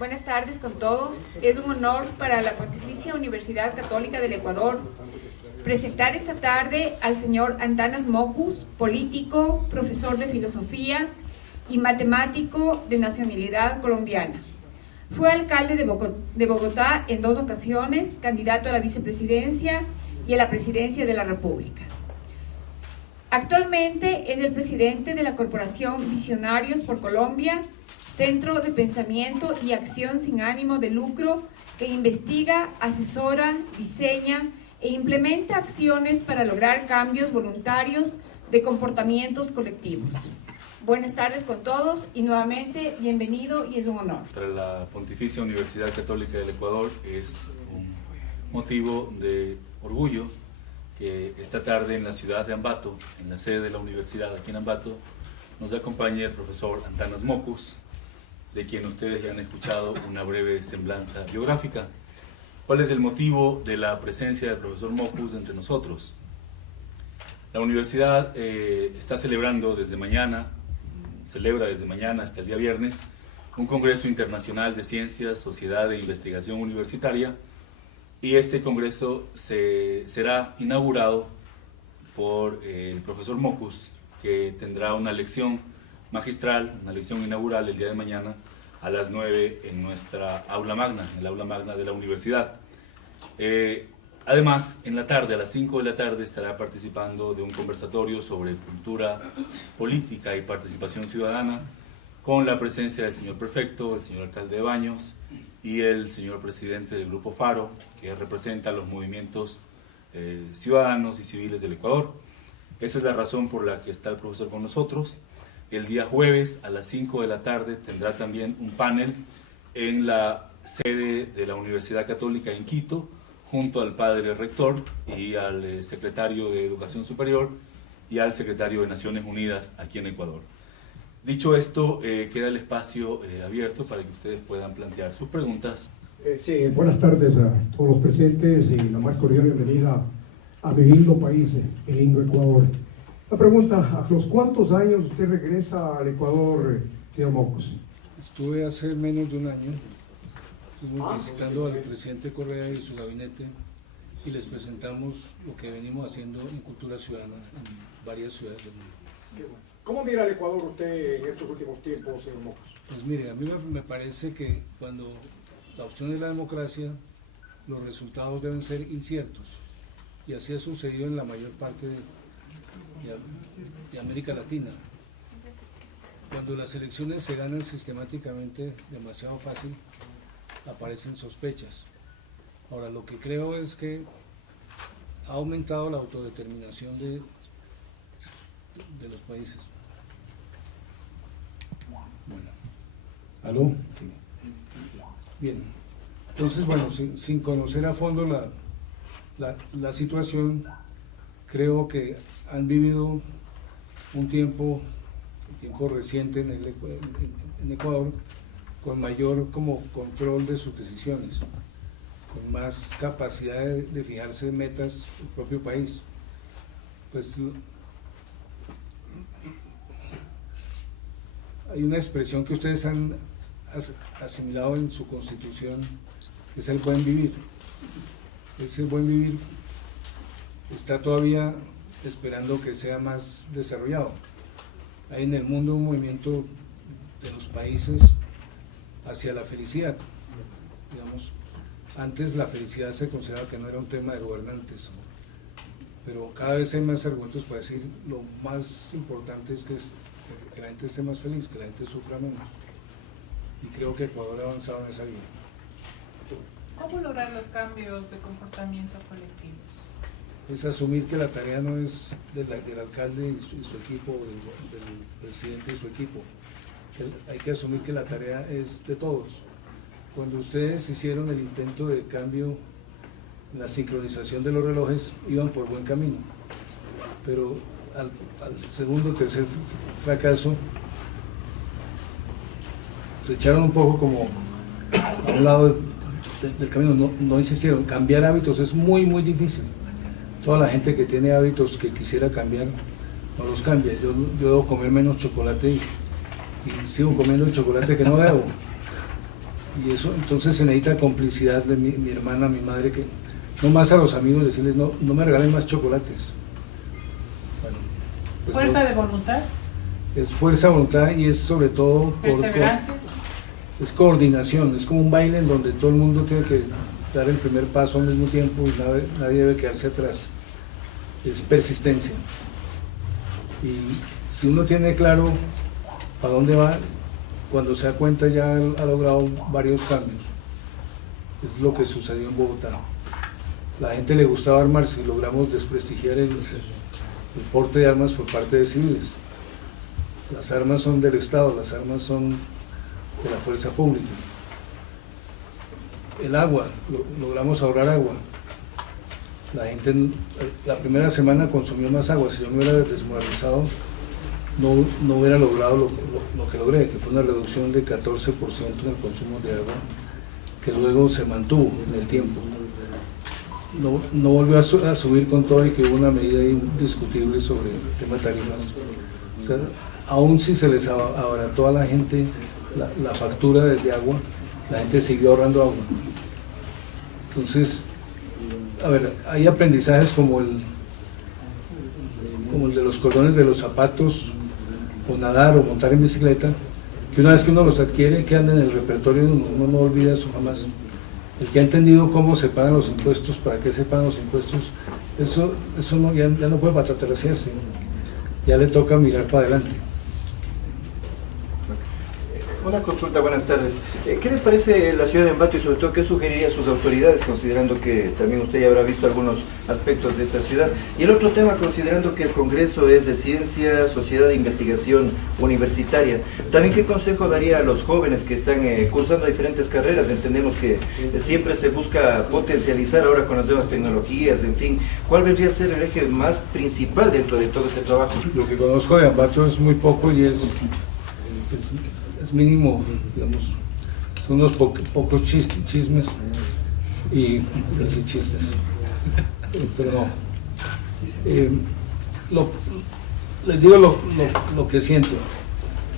Buenas tardes con todos. Es un honor para la Pontificia Universidad Católica del Ecuador presentar esta tarde al señor Antanas Mockus, político, profesor de filosofía y matemático de nacionalidad colombiana. Fue alcalde de Bogotá en 2 ocasiones, candidato a la vicepresidencia y a la presidencia de la República. Actualmente es el presidente de la Corporación Visionarios por Colombia, centro de pensamiento y acción sin ánimo de lucro que investiga, asesora, diseña e implementa acciones para lograr cambios voluntarios de comportamientos colectivos. Buenas tardes con todos y nuevamente bienvenido y es un honor. Para la Pontificia Universidad Católica del Ecuador es un motivo de orgullo que esta tarde en la ciudad de Ambato, en la sede de la universidad aquí en Ambato, nos acompañe el profesor Antanas Mockus, de quien ustedes ya han escuchado una breve semblanza biográfica. ¿Cuál es el motivo de la presencia del profesor Mockus entre nosotros? La universidad está celebrando desde mañana, celebra desde mañana hasta el día viernes, un Congreso Internacional de Ciencias, Sociedad e Investigación Universitaria, y este congreso será inaugurado por el profesor Mockus, que tendrá una lección magistral, una lección inaugural el día de mañana a las 9 en nuestra aula magna, en el aula magna de la universidad. Además, en la tarde, a las 5 de la tarde, estará participando de un conversatorio sobre cultura política y participación ciudadana con la presencia del señor prefecto, el señor alcalde de Baños y el señor presidente del Grupo Faro, que representa los movimientos ciudadanos y civiles del Ecuador. Esa es la razón por la que está el profesor con nosotros. El día jueves a las 5 de la tarde tendrá también un panel en la sede de la Universidad Católica en Quito, junto al padre rector y al secretario de Educación Superior y al secretario de Naciones Unidas aquí en Ecuador. Dicho esto, queda el espacio abierto para que ustedes puedan plantear sus preguntas. Sí, buenas tardes a todos los presentes y la más cordial bienvenida a mi lindo país, el lindo Ecuador. La pregunta, ¿a los cuántos años usted regresa al Ecuador, señor Mockus? Estuve hace menos de un año, estuvimos visitando al presidente Correa y su gabinete y les presentamos lo que venimos haciendo en Cultura Ciudadana en varias ciudades del mundo. ¿Cómo mira el Ecuador usted en estos últimos tiempos, señor Mockus? Pues mire, a mí me parece que cuando la opción es la democracia, los resultados deben ser inciertos, y así ha sucedido en la mayor parte de América Latina. Cuando las elecciones se ganan sistemáticamente demasiado fácil, aparecen sospechas. Ahora, lo que creo es que ha aumentado la autodeterminación de los países. Bueno. ¿Aló? Bien. Entonces, bueno, sin conocer a fondo la situación, creo que han vivido un tiempo reciente en Ecuador con mayor como control de sus decisiones, con más capacidad de fijarse metas el propio país. Pues hay una expresión que ustedes han asimilado en su constitución, que es el buen vivir. Ese buen vivir está todavía esperando que sea más desarrollado. Hay en el mundo un movimiento de los países hacia la felicidad. Digamos, antes la felicidad se consideraba que no era un tema de gobernantes, pero cada vez hay más argumentos para decir lo más importante es que la gente esté más feliz, que la gente sufra menos. Y creo que Ecuador ha avanzado en esa vía. ¿Cómo lograr los cambios de comportamiento colectivos? Es asumir que la tarea no es del alcalde y su equipo, del presidente y su equipo. Hay que asumir que la tarea es de todos. Cuando ustedes hicieron el intento de cambio, la sincronización de los relojes, iban por buen camino. Pero al segundo o tercer fracaso, se echaron un poco como a un lado del camino, no insistieron. Cambiar hábitos es muy, muy difícil. Toda la gente que tiene hábitos que quisiera cambiar, no los cambia. Yo debo comer menos chocolate y sigo comiendo el chocolate que no debo. Y eso, entonces se necesita complicidad de mi hermana, mi madre, que no más a los amigos decirles, no me regalen más chocolates. Bueno, pues Fuerza no, de voluntad, es fuerza de voluntad y es sobre todo perseverancia. es coordinación, es como un baile en donde todo el mundo tiene que dar el primer paso al mismo tiempo y nadie debe quedarse atrás. Es persistencia. Y si uno tiene claro para dónde va, cuando se da cuenta ya ha logrado varios cambios. Es lo que sucedió en Bogotá. La gente le gustaba armarse y logramos desprestigiar el porte de armas por parte de civiles. Las armas son del Estado, las armas son de la fuerza pública. El agua, logramos ahorrar agua. La gente la primera semana consumió más agua. Si yo me hubiera desmoralizado, no hubiera logrado lo que logré, que fue una reducción de 14% en el consumo de agua, que luego se mantuvo en el tiempo. No volvió a subir con todo y que hubo una medida indiscutible sobre el tema de tarifas. O sea, aún si se les abarató a la gente la factura de agua, la gente siguió ahorrando agua. Entonces, a ver, hay aprendizajes como el de los cordones de los zapatos, o nadar o montar en bicicleta, que una vez que uno los adquiere quedan en el repertorio, uno no olvida eso jamás. El que ha entendido cómo se pagan los impuestos, para qué se pagan los impuestos, eso ya no puede patatarasearse, ya le toca mirar para adelante. Una consulta, buenas tardes. ¿Qué le parece la ciudad de Ambato y sobre todo qué sugeriría a sus autoridades, considerando que también usted ya habrá visto algunos aspectos de esta ciudad? Y el otro tema, considerando que el Congreso es de Ciencia, Sociedad de Investigación Universitaria, también qué consejo daría a los jóvenes que están cursando diferentes carreras? Entendemos que siempre se busca potencializar ahora con las nuevas tecnologías, en fin. ¿Cuál vendría a ser el eje más principal dentro de todo este trabajo? Lo que conozco de Ambato es muy poco y es mínimo, digamos, son unos pocos chismes y así chistes, pero no. Les digo lo que siento.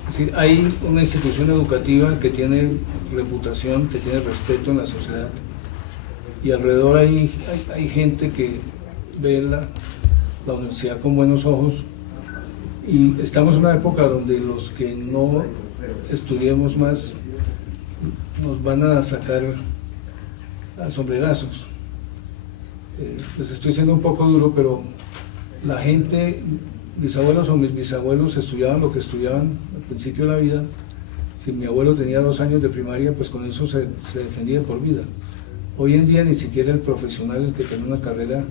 Es decir, hay una institución educativa que tiene reputación, que tiene respeto en la sociedad y alrededor hay gente que ve la universidad con buenos ojos y estamos en una época donde los que no estudiemos más nos van a sacar a sombrerazos. Les estoy siendo un poco duro, pero la gente, mis abuelos o mis bisabuelos estudiaban lo que estudiaban al principio de la vida. Si mi abuelo tenía 2 años de primaria, pues con eso se defendía por vida. Hoy en día ni siquiera el profesional, el que tiene una carrera,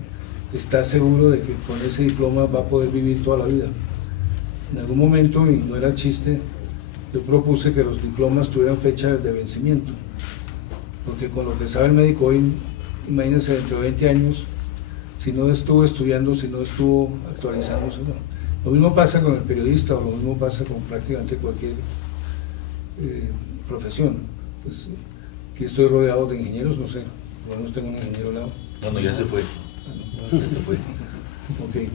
está seguro de que con ese diploma va a poder vivir toda la vida. En algún momento, y no era chiste, yo propuse que los diplomas tuvieran fecha de vencimiento, porque con lo que sabe el médico hoy, imagínense dentro de 20 años, si no estuvo estudiando, si no estuvo actualizándose. No. Lo mismo pasa con el periodista, o lo mismo pasa con prácticamente cualquier profesión. Pues, aquí estoy rodeado de ingenieros, no sé, por lo menos tengo un ingeniero al lado. No, ya se fue. Ya se fue. Ok,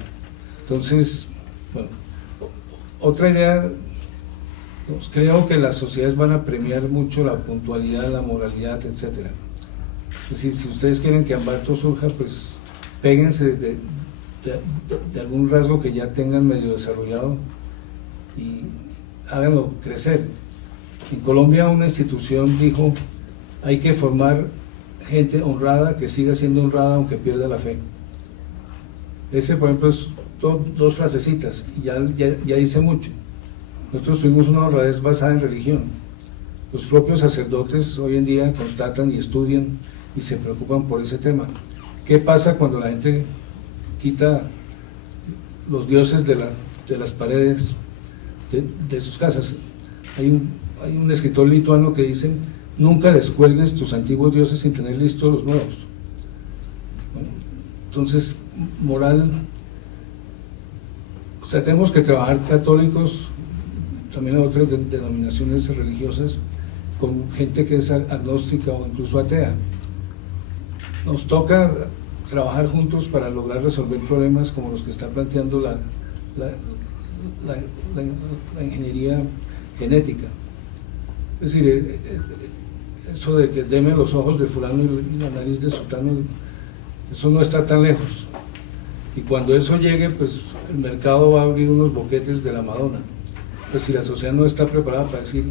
entonces, bueno, otra idea. Creo que las sociedades van a premiar mucho la puntualidad, la moralidad, etc. Es decir, si ustedes quieren que Ambato surja, pues péguense de algún rasgo que ya tengan medio desarrollado y háganlo crecer. En Colombia una institución dijo, hay que formar gente honrada que siga siendo honrada aunque pierda la fe. Ese, por ejemplo, es 2 frasecitas y ya dice mucho. Nosotros tuvimos una honradez basada en religión. Los propios sacerdotes hoy en día constatan y estudian y se preocupan por ese tema. ¿Qué pasa cuando la gente quita los dioses de las paredes de sus casas? Hay un escritor lituano que dice, nunca descuelgues tus antiguos dioses sin tener listos los nuevos. Bueno, entonces, moral, o sea, tenemos que trabajar católicos, también otras denominaciones religiosas, con gente que es agnóstica o incluso atea. Nos toca trabajar juntos para lograr resolver problemas como los que está planteando la ingeniería genética. Es decir, eso de que deme los ojos de fulano y la nariz de sultano, eso no está tan lejos. Y cuando eso llegue, pues el mercado va a abrir unos boquetes de la Madonna. Pues si la sociedad no está preparada para decir,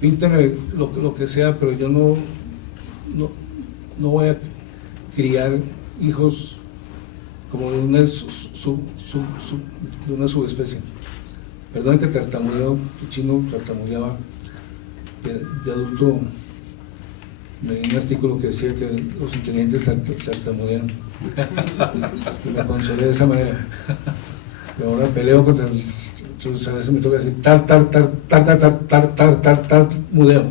pínteme lo que sea, pero yo no voy a criar hijos como de una, de una subespecie. Perdón que tartamudeo, chino tartamudeaba de adulto. Leí un artículo que decía que los inteligentes tartamudean y me consolé de esa manera. Pero ahora peleo contra el... Entonces a veces me toca decir mudeo.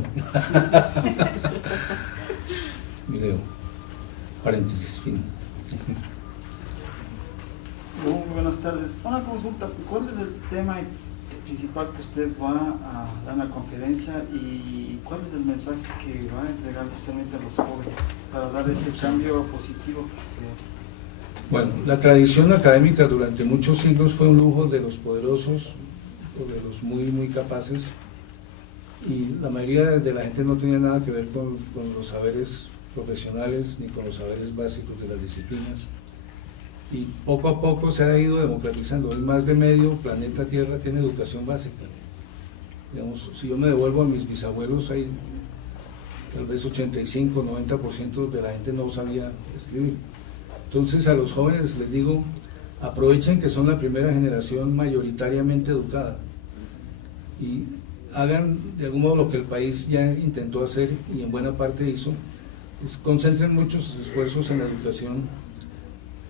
Video. Paréntesis, fin. Muy buenas tardes. Una consulta, ¿cuál es el tema principal que usted va a dar en la conferencia y cuál es el mensaje que va a entregar justamente a los jóvenes para dar ese cambio positivo? Bueno, la tradición académica durante muchos siglos fue un lujo de los poderosos o de los muy capaces, y la mayoría de la gente no tenía nada que ver con los saberes profesionales ni con los saberes básicos de las disciplinas, y poco a poco se ha ido democratizando. Hoy más de medio planeta Tierra tiene educación básica. Digamos, si yo me devuelvo a mis bisabuelos, hay tal vez 85-90% de la gente no sabía escribir. Entonces a los jóvenes les digo, aprovechen que son la primera generación mayoritariamente educada y hagan de algún modo lo que el país ya intentó hacer y en buena parte hizo, es concentren muchos esfuerzos en la educación,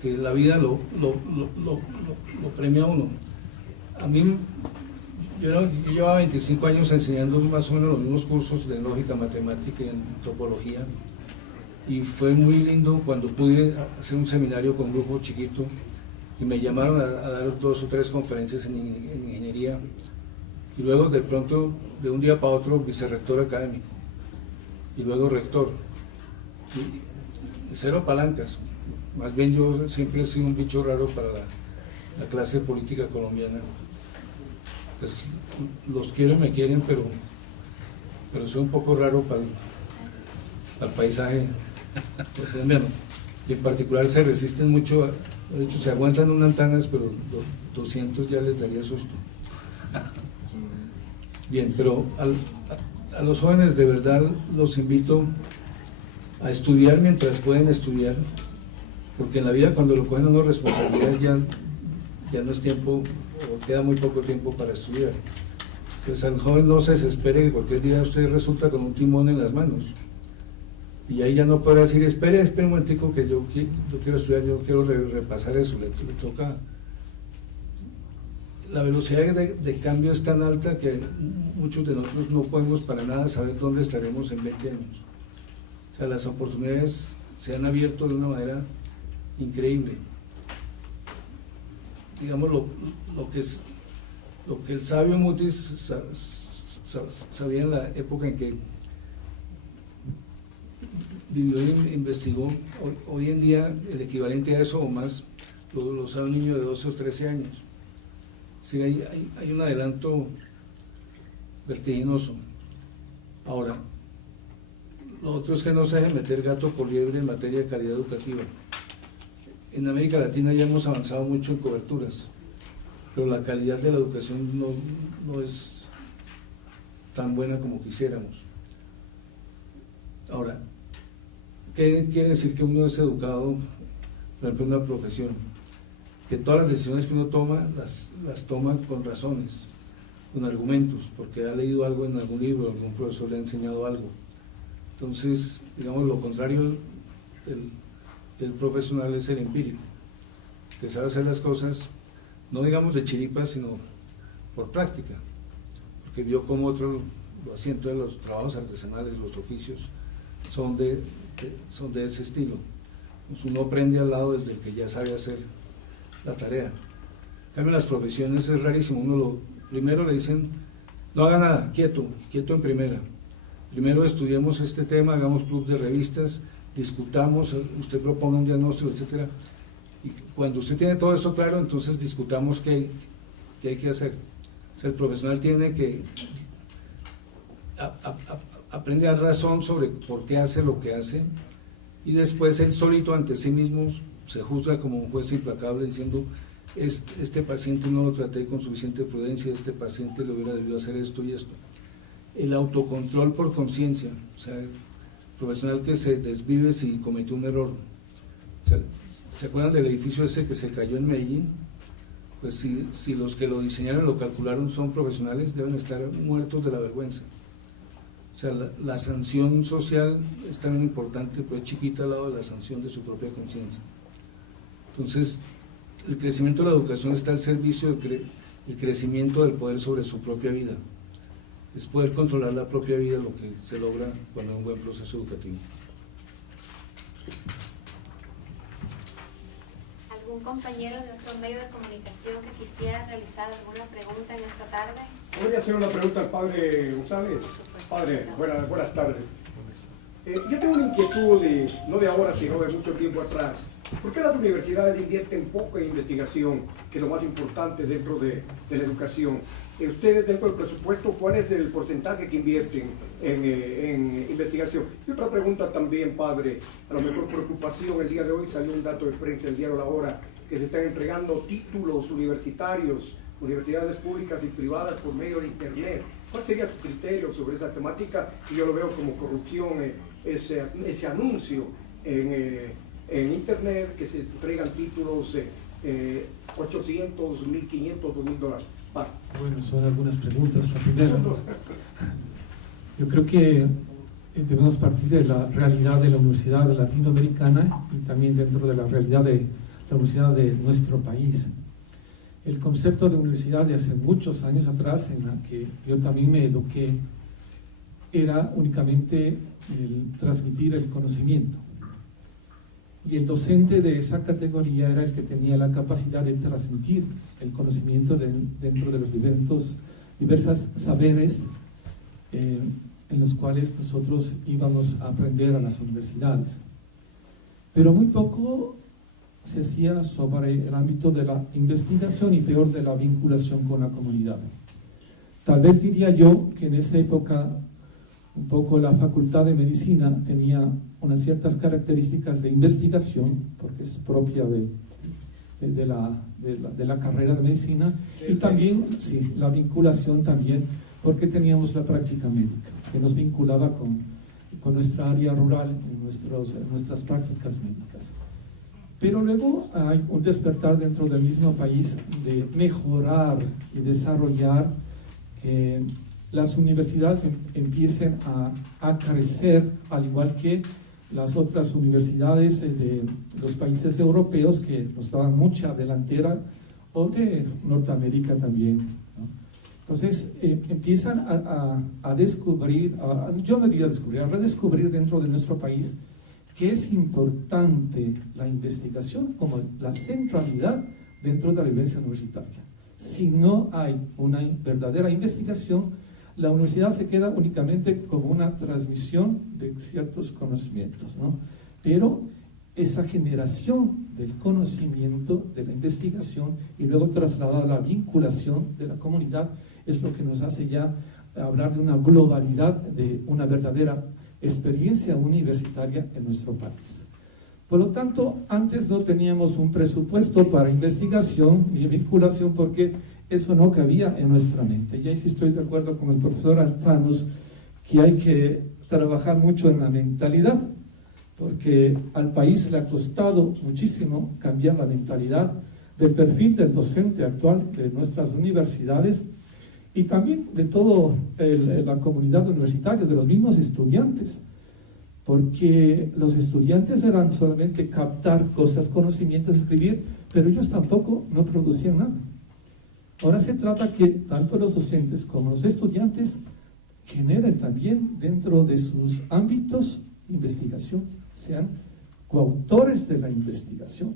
que la vida lo premia a uno. A mí, yo llevaba 25 años enseñando más o menos los mismos cursos de lógica, matemática y antropología, y fue muy lindo cuando pude hacer un seminario con un grupo chiquito y me llamaron a dar 2 o 3 conferencias en ingeniería, y luego de pronto, de un día para otro, vicerrector académico y luego rector, y cero palancas. Más bien yo siempre he sido un bicho raro para la clase política colombiana. Pues, los quiero y me quieren, pero soy un poco raro para el paisaje colombiano. Y en particular se resisten mucho, de hecho se aguantan unas antanas, pero 200 ya les daría susto. Bien, pero a los jóvenes de verdad los invito a estudiar mientras pueden estudiar, porque en la vida cuando lo cogen a uno responsabilidades ya no es tiempo, o queda muy poco tiempo para estudiar. Entonces al joven no se desespere que cualquier día usted resulta con un timón en las manos, y ahí ya no podrá decir, espere un momentico que yo quiero estudiar, yo quiero repasar eso, le toca. La velocidad de cambio es tan alta que muchos de nosotros no podemos para nada saber dónde estaremos en 20 años. O sea, las oportunidades se han abierto de una manera increíble. Digamos, lo que el sabio Mutis sabía en la época en que vivió e investigó, hoy en día el equivalente a eso o más lo sabe un niño de 12 o 13 años. Sí, hay un adelanto vertiginoso. Ahora, lo otro es que no se deje meter gato por liebre en materia de calidad educativa. En América Latina ya hemos avanzado mucho en coberturas, pero la calidad de la educación no es tan buena como quisiéramos. Ahora, ¿qué quiere decir que uno es educado, por ejemplo, en una profesión? Que todas las decisiones que uno toma, las toma con razones, con argumentos, porque ha leído algo en algún libro, algún profesor le ha enseñado algo. Entonces, digamos, lo contrario del profesional es el empírico, que sabe hacer las cosas, no digamos de chiripa, sino por práctica, porque vio como otro lo hacía. Entonces los trabajos artesanales, los oficios, son de ese estilo. Entonces uno aprende al lado desde el que ya sabe hacer la tarea. En cambio, las profesiones es rarísimo. Uno primero le dicen, no haga nada, quieto en primera. Primero estudiemos este tema, hagamos club de revistas, discutamos, usted proponga un diagnóstico, etcétera. Y cuando usted tiene todo eso claro, entonces discutamos qué hay que hacer. O sea, el profesional tiene que aprende a dar razón sobre por qué hace lo que hace, y después él solito ante sí mismo se juzga como un juez implacable diciendo: este paciente no lo traté con suficiente prudencia, este paciente le hubiera debido hacer esto y esto. El autocontrol por conciencia, o sea, el profesional que se desvive si cometió un error. O sea, ¿se acuerdan del edificio ese que se cayó en Medellín? Pues si los que lo diseñaron, lo calcularon, son profesionales, deben estar muertos de la vergüenza. O sea, la sanción social es también importante, pero es chiquita al lado de la sanción de su propia conciencia. Entonces, el crecimiento de la educación está al servicio del crecimiento del poder sobre su propia vida. Es poder controlar la propia vida lo que se logra cuando hay un buen proceso educativo. ¿Algún compañero de otro medio de comunicación que quisiera realizar alguna pregunta en esta tarde? Voy a hacer una pregunta al padre González. Padre, buenas tardes. Yo tengo una inquietud, no de ahora, sino de mucho tiempo atrás. ¿Por qué las universidades invierten poco en investigación, que es lo más importante dentro de la educación? Ustedes, dentro del presupuesto, ¿cuál es el porcentaje que invierten en investigación? Y otra pregunta también, padre, a lo mejor preocupación. El día de hoy salió un dato de prensa, el diario La Hora, que se están entregando títulos universitarios, universidades públicas y privadas por medio de Internet. ¿Cuál sería su criterio sobre esa temática? Y yo lo veo como corrupción, ese anuncio en Internet, que se entregan títulos $800, $1,500, $2,000. Bueno, son algunas preguntas. La primera, yo creo que debemos partir de la realidad de la universidad latinoamericana y también dentro de la realidad de la universidad de nuestro país. El concepto de universidad de hace muchos años atrás, en la que yo también me eduqué, era únicamente el transmitir el conocimiento. Y el docente de esa categoría era el que tenía la capacidad de transmitir el conocimiento dentro de los diversos saberes en los cuales nosotros íbamos a aprender a las universidades. Pero muy poco se hacía sobre el ámbito de la investigación y peor de la vinculación con la comunidad. Tal vez diría yo que en esa época un poco la Facultad de Medicina tenía unas ciertas características de investigación, porque es propia de la carrera de medicina, y también, sí, la vinculación también, porque teníamos la práctica médica, que nos vinculaba con nuestra área rural en nuestras prácticas médicas. Pero luego hay un despertar dentro del mismo país de mejorar y desarrollar que las universidades empiecen a crecer, al igual que las otras universidades de los países europeos que nos daban mucha delantera, o de Norteamérica también, ¿no? Entonces empiezan a descubrir, yo diría descubrir, a redescubrir dentro de nuestro país que es importante la investigación como la centralidad dentro de la vivencia universitaria. Si no hay una verdadera investigación, la universidad se queda únicamente como una transmisión de ciertos conocimientos, ¿no? Pero esa generación del conocimiento, de la investigación, y luego trasladada a la vinculación de la comunidad, es lo que nos hace ya hablar de una globalidad, de una verdadera experiencia universitaria en nuestro país. Por lo tanto, antes no teníamos un presupuesto para investigación ni vinculación, porque eso no cabía en nuestra mente. Y ahí sí estoy de acuerdo con el profesor Antanos, que hay que trabajar mucho en la mentalidad, porque al país le ha costado muchísimo cambiar la mentalidad del perfil del docente actual de nuestras universidades, y también de toda la comunidad universitaria, de los mismos estudiantes, porque los estudiantes eran solamente captar cosas, conocimientos, escribir, pero ellos tampoco no producían nada. Ahora se trata que tanto los docentes como los estudiantes generen también dentro de sus ámbitos investigación, sean coautores de la investigación.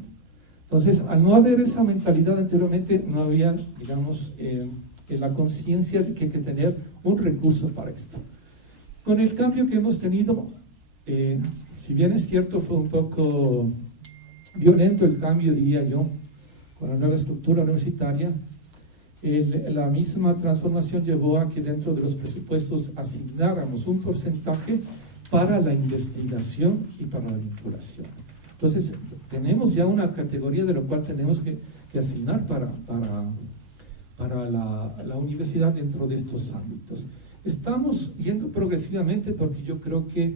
Entonces, al no haber esa mentalidad anteriormente, no había, digamos, la conciencia de que hay que tener un recurso para esto. Con el cambio que hemos tenido, si bien es cierto, fue un poco violento el cambio, diría yo, con la nueva estructura universitaria, La misma transformación llevó a que dentro de los presupuestos asignáramos un porcentaje para la investigación y para la vinculación. Entonces, tenemos ya una categoría de lo cual tenemos que asignar para la universidad dentro de estos ámbitos. Estamos yendo progresivamente porque yo creo que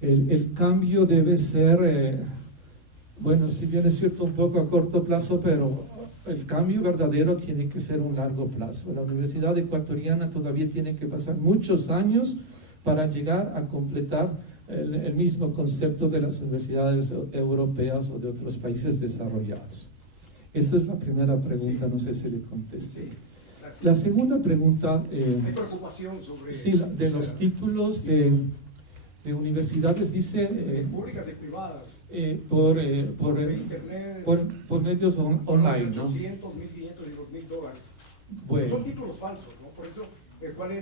el cambio debe ser, bueno, si bien es cierto un poco a corto plazo, pero el cambio verdadero tiene que ser un largo plazo. La Universidad Ecuatoriana todavía tiene que pasar muchos años para llegar a completar el mismo concepto de las universidades europeas o de otros países desarrollados. Esa es la primera pregunta, no sé si le contesté. La segunda pregunta, ¿hay preocupación sobre sí, de los títulos de universidades, dice públicas y privadas? Por internet, por medios online, ¿no? 800, 1500 y $2000. Bueno. Son títulos falsos, ¿no? Por eso, ¿cuál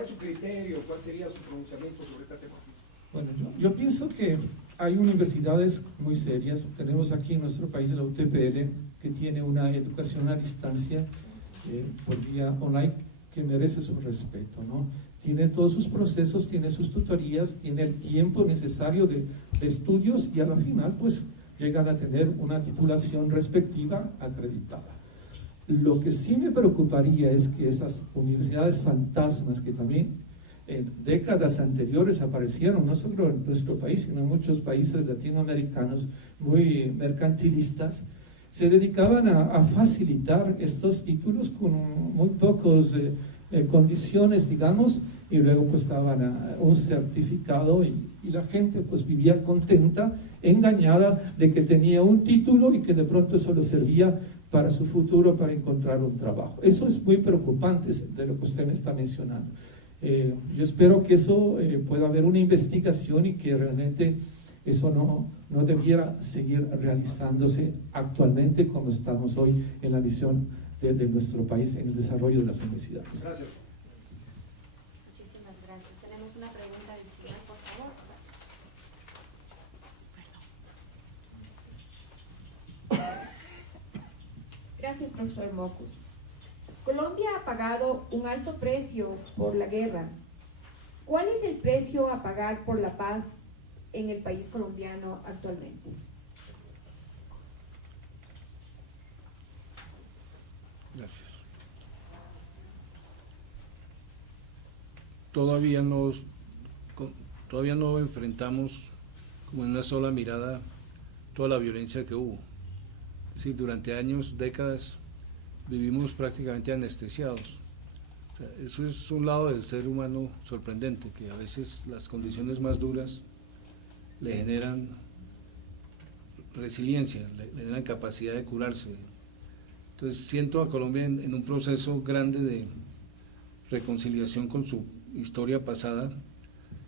es su criterio? ¿Cuál sería su pronunciamiento sobre esta temática? Bueno, yo pienso que hay universidades muy serias. Tenemos aquí en nuestro país la UTPL, que tiene una educación a distancia por vía online que merece su respeto, ¿no? Tiene todos sus procesos, tiene sus tutorías, tiene el tiempo necesario de estudios y a la final pues llegan a tener una titulación respectiva acreditada. Lo que sí me preocuparía es que esas universidades fantasmas que también en décadas anteriores aparecieron, no solo en nuestro país, sino en muchos países latinoamericanos muy mercantilistas, se dedicaban a facilitar estos títulos con muy pocos condiciones, digamos, y luego pues daban un certificado y la gente pues vivía contenta, engañada de que tenía un título y que de pronto solo servía para su futuro, para encontrar un trabajo. Eso es muy preocupante de lo que usted me está mencionando. Yo espero que eso pueda haber una investigación y que realmente eso no debiera seguir realizándose actualmente como estamos hoy en la visión de nuestro país en el desarrollo de las universidades. Gracias. Muchísimas gracias. Tenemos una pregunta adicional, por favor. Gracias, profesor Mocus. Colombia ha pagado un alto precio por la guerra. ¿Cuál es el precio a pagar por la paz en el país colombiano actualmente? Gracias. Todavía no enfrentamos como en una sola mirada toda la violencia que hubo. Es decir, durante años, décadas, vivimos prácticamente anestesiados. O sea, eso es un lado del ser humano sorprendente, que a veces las condiciones más duras le generan resiliencia, le generan capacidad de curarse. Entonces siento a Colombia en un proceso grande de reconciliación con su historia pasada.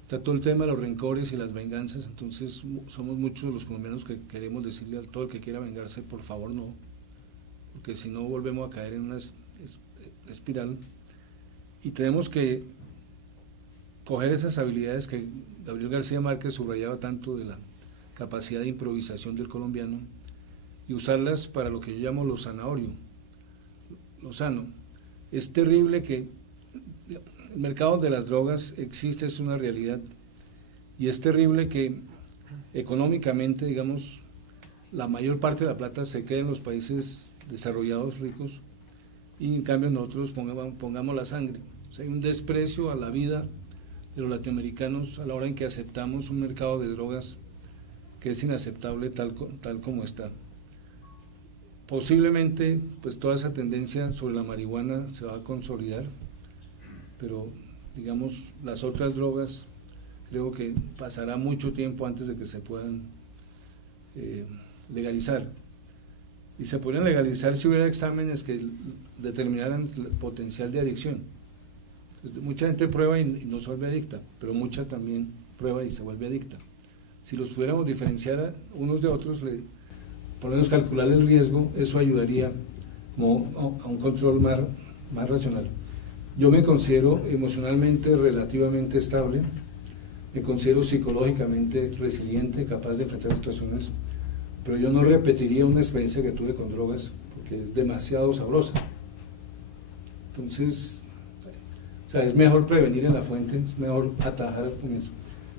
Está todo el tema de los rencores y las venganzas, entonces somos muchos los colombianos que queremos decirle a todo el que quiera vengarse, por favor no, porque si no volvemos a caer en una espiral. Y tenemos que coger esas habilidades que Gabriel García Márquez subrayaba tanto de la capacidad de improvisación del colombiano y usarlas para lo que yo llamo lo zanahorio, lo sano. Es terrible que el mercado de las drogas existe, es una realidad, y es terrible que económicamente, digamos, la mayor parte de la plata se quede en los países desarrollados, ricos, y en cambio nosotros pongamos la sangre. O sea, hay un desprecio a la vida de los latinoamericanos a la hora en que aceptamos un mercado de drogas que es inaceptable tal como está. Posiblemente, pues toda esa tendencia sobre la marihuana se va a consolidar, pero digamos las otras drogas creo que pasará mucho tiempo antes de que se puedan legalizar, y se podrían legalizar si hubiera exámenes que determinaran el potencial de adicción. Entonces, mucha gente prueba y no se vuelve adicta, pero mucha también prueba y se vuelve adicta. Si los pudiéramos diferenciar unos de otros, por lo menos calcular el riesgo, eso ayudaría como a un control más racional. Yo me considero emocionalmente relativamente estable, me considero psicológicamente resiliente, capaz de enfrentar situaciones, pero yo no repetiría una experiencia que tuve con drogas porque es demasiado sabrosa. Entonces, o sea, es mejor prevenir en la fuente, es mejor atajar al comienzo.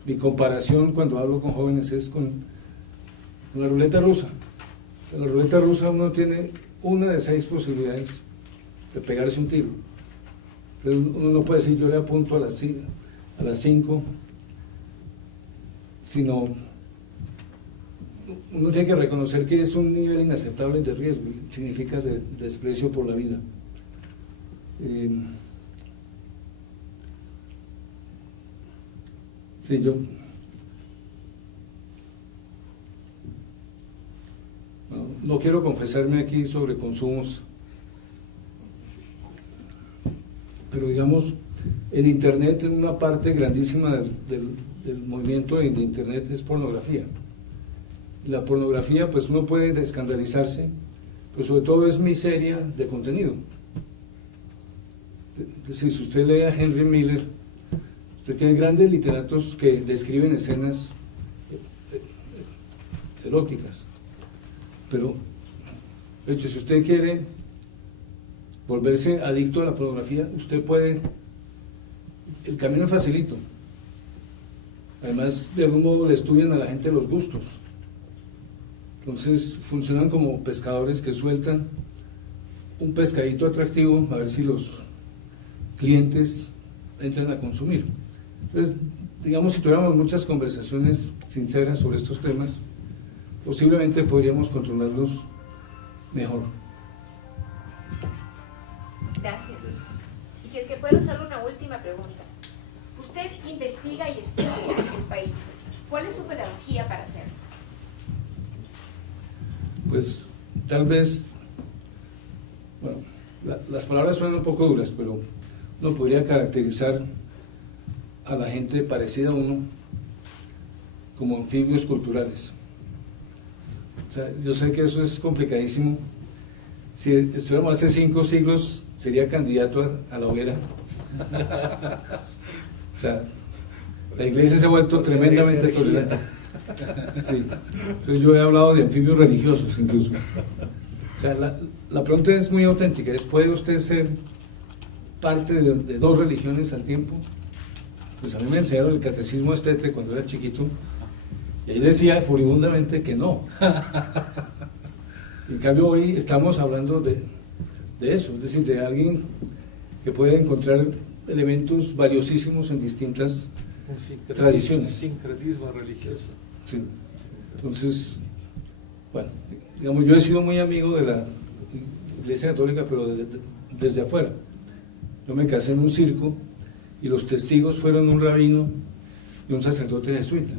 Mi comparación cuando hablo con jóvenes es con la ruleta rusa. En la ruleta rusa uno tiene una de 6 posibilidades de pegarse un tiro. Pero uno no puede decir yo le apunto a las 5, sino uno tiene que reconocer que es un nivel inaceptable de riesgo, significa desprecio por la vida. Sí, yo no quiero confesarme aquí sobre consumos, pero digamos, en Internet, en una parte grandísima del movimiento de Internet es pornografía. La pornografía, pues uno puede escandalizarse, pero sobre todo es miseria de contenido. Es decir, si usted lee a Henry Miller, usted tiene grandes literatos que describen escenas eróticas, pero de hecho, si usted quiere volverse adicto a la pornografía, usted puede, el camino es facilito. Además, de algún modo le estudian a la gente los gustos. Entonces funcionan como pescadores que sueltan un pescadito atractivo a ver si los clientes entran a consumir. Entonces, digamos, si tuviéramos muchas conversaciones sinceras sobre estos temas, posiblemente podríamos controlarlos mejor. Gracias. Y si es que puedo hacer una última pregunta. Usted investiga y estudia el país. ¿Cuál es su pedagogía para hacerlo? Pues tal vez, bueno, las palabras suenan un poco duras, pero uno podría caracterizar a la gente parecida a uno como anfibios culturales. O sea, yo sé que eso es complicadísimo. Si estuviéramos hace 5 siglos, sería candidato a la hoguera. O sea, la iglesia se ha vuelto tremendamente tolerante. Sí. Entonces yo he hablado de anfibios religiosos incluso. O sea, la pregunta es muy auténtica, ¿puede usted ser parte de 2 religiones al tiempo? Pues a mí me enseñaron el catecismo estete cuando era chiquito, y ahí decía furibundamente que no. En cambio hoy estamos hablando de eso, es decir, de alguien que puede encontrar elementos valiosísimos en distintas tradiciones. Sincretismo religioso. Sí. Entonces, bueno, digamos, yo he sido muy amigo de la Iglesia Católica, pero desde afuera. Yo me casé en un circo y los testigos fueron un rabino y un sacerdote jesuita.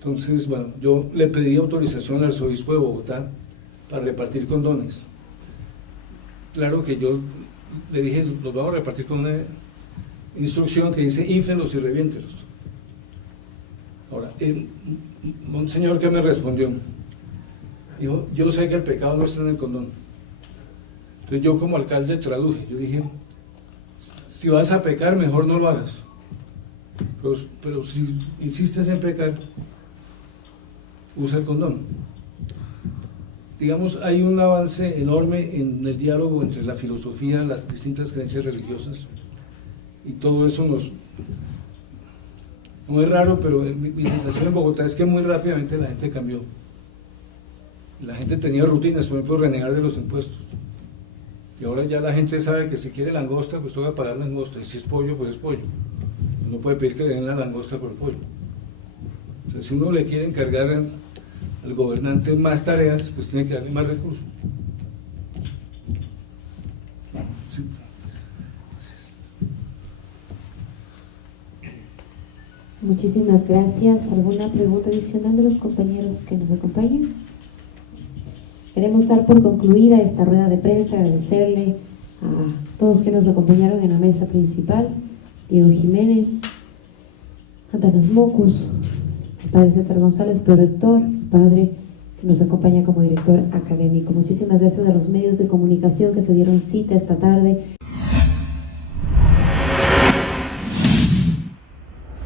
Entonces, bueno, yo le pedí autorización al arzobispo de Bogotá para repartir condones. Claro que yo le dije, los vamos a repartir con una instrucción que dice, inflenlos y reviéntelos. Ahora, monseñor, ¿qué me respondió? Dijo, yo sé que el pecado no está en el condón. Entonces yo como alcalde traduje, yo dije, si vas a pecar, mejor no lo hagas. Pero si insistes en pecar, usa el condón. Digamos, hay un avance enorme en el diálogo entre la filosofía, las distintas creencias religiosas, y todo eso no es raro, pero mi sensación en Bogotá es que muy rápidamente la gente cambió. La gente tenía rutinas, por ejemplo, renegar de los impuestos. Y ahora ya la gente sabe que si quiere langosta, pues toca pagar langosta, y si es pollo, pues es pollo. No puede pedir que le den la langosta por el pollo. O sea, si uno le quiere encargar al gobernante más tareas, pues tiene que darle más recursos. Sí. Muchísimas gracias. ¿Alguna pregunta adicional de los compañeros que nos acompañan? Queremos dar por concluida esta rueda de prensa, agradecerle a todos que nos acompañaron en la mesa principal, Diego Jiménez, Antanas Mockus, el padre César González, prorector, padre que nos acompaña como director académico. Muchísimas gracias a los medios de comunicación que se dieron cita esta tarde.